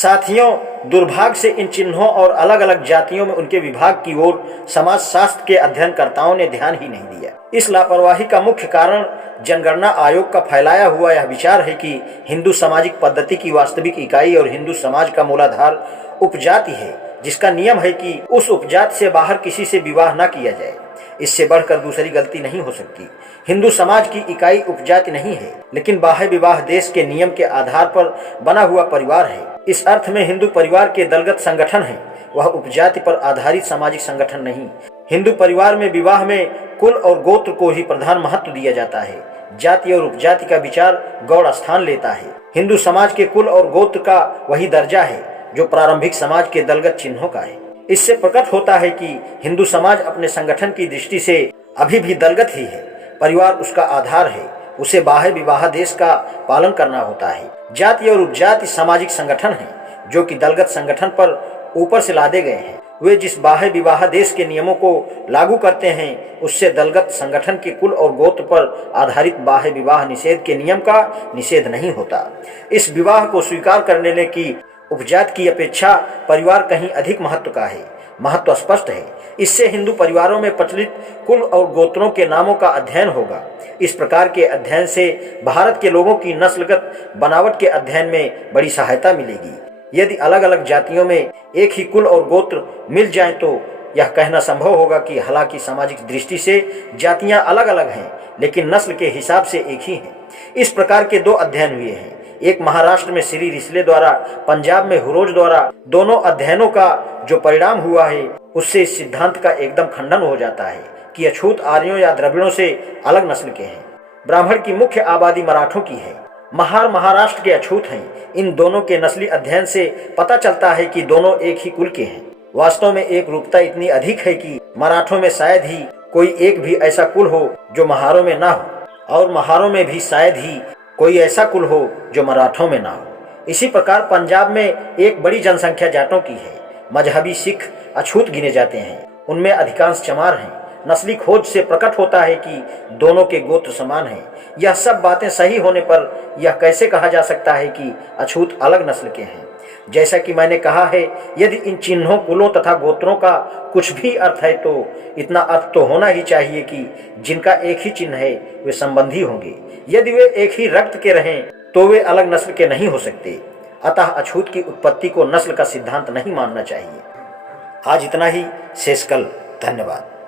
साथियों, दुर्भाग्य से इन चिन्हों और अलग अलग जातियों में उनके विभाग की ओर समाज शास्त्र के अध्ययनकर्ताओं ने ध्यान ही नहीं दिया। इस लापरवाही का मुख्य कारण जनगणना आयोग का फैलाया हुआ यह विचार है कि हिंदू सामाजिक पद्धति की वास्तविक इकाई और हिंदू समाज का मूलाधार उपजाति है, जिसका नियम है कि उस उपजाति से बाहर किसी से विवाह न किया जाए। इससे बढ़कर दूसरी गलती नहीं हो सकती। हिंदू समाज की इकाई उपजाति नहीं है, लेकिन बाह्य विवाह देश के नियम के आधार पर बना हुआ परिवार है। इस अर्थ में हिंदू परिवार के दलगत संगठन है, वह उपजाति पर आधारित सामाजिक संगठन नहीं। हिंदू परिवार में विवाह में कुल और गोत्र को ही प्रधान महत्व दिया जाता है। जाति और उपजाति का विचार गौड़ स्थान लेता है। हिंदू समाज के कुल और गोत्र का वही दर्जा है जो प्रारंभिक समाज के दलगत चिन्हों का है। इससे प्रकट होता है कि हिंदू समाज अपने संगठन की दृष्टि से अभी भी दलगत ही है। परिवार उसका आधार है, उसे बाह्य विवाह देश का पालन करना होता है। जाति और उपजाति सामाजिक संगठन है जो कि दलगत संगठन पर ऊपर से लादे गए हैं। वे जिस बाह्य विवाह देश के नियमों को लागू करते हैं, उससे दलगत संगठन के कुल और गोत्र पर आधारित बाह्य विवाह निषेध के नियम का निषेध नहीं होता। इस विवाह को स्वीकार करने की उपजाति की अपेक्षा परिवार कहीं अधिक महत्व का है। महत्व स्पष्ट है। इससे हिंदू परिवारों में प्रचलित कुल और गोत्रों के नामों का अध्ययन होगा। इस प्रकार के अध्ययन से भारत के लोगों की नस्लगत बनावट के अध्ययन में बड़ी सहायता मिलेगी। यदि अलग अलग जातियों में एक ही कुल और गोत्र मिल जाएं तो यह कहना संभव होगा कि हालांकि सामाजिक दृष्टि से जातियां अलग अलग हैं, लेकिन नस्ल के हिसाब से एक ही हैं। इस प्रकार के दो अध्ययन हुए हैं, एक महाराष्ट्र में श्री रिसले द्वारा, पंजाब में हुरोज द्वारा। दोनों अध्ययनों का जो परिणाम हुआ है, उससे इस सिद्धांत का एकदम खंडन हो जाता है कि अछूत आर्यों या द्रविड़ों से अलग नस्ल के हैं। ब्राह्मण की मुख्य आबादी मराठों की है, महार महाराष्ट्र के अछूत हैं। इन दोनों के नस्ली अध्ययन से पता चलता है कि दोनों एक ही कुल के हैं। वास्तव में एक रूपता इतनी अधिक है कि मराठों में शायद ही कोई एक भी ऐसा कुल हो जो महारों में ना हो, और महारों में भी शायद ही कोई ऐसा कुल हो जो मराठों में ना हो। इसी प्रकार पंजाब में एक बड़ी जनसंख्या जाटों की है। मजहबी सिख अछूत गिने जाते हैं, उनमें अधिकांश चमार हैं। नस्ली खोज से प्रकट होता है कि दोनों के गोत्र समान हैं। यह सब बातें सही होने पर यह कैसे कहा जा सकता है कि अछूत अलग नस्ल के हैं? जैसा कि मैंने कहा है, यदि इन चिन्हों, कुलों तथा गोत्रों का कुछ भी अर्थ है तो इतना अर्थ तो होना ही चाहिए कि जिनका एक ही चिन्ह है वे संबंधी होंगे। यदि वे एक ही रक्त के रहें तो वे अलग नस्ल के नहीं हो सकते। अतः अछूत की उत्पत्ति को नस्ल का सिद्धांत नहीं मानना चाहिए। आज इतना ही, शेष कल। धन्यवाद।